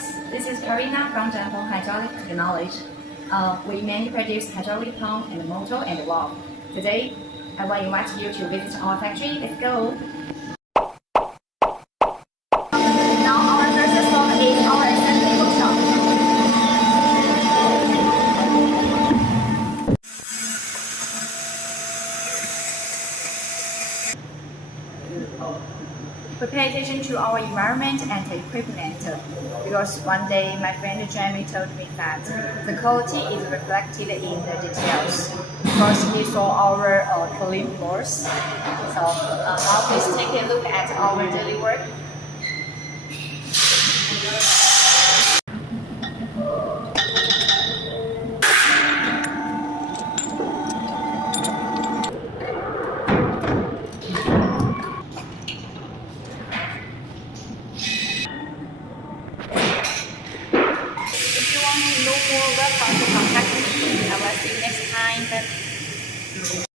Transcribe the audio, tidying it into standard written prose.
guys, this is Carina from A11VO145 Hydraulic Technology. We mainly produce hydraulic pump and motor and valve. Today, I will invite you to visit our factory. Let's go! Now our first stop is our assembly workshop. Pay attention to our environment and equipment, because one day my friend Jamie told me that the quality is reflected in the details, because he saw our clean floors. So now please take a look at our daily work. If you want to know more, welcome to contact me. I will see you next time.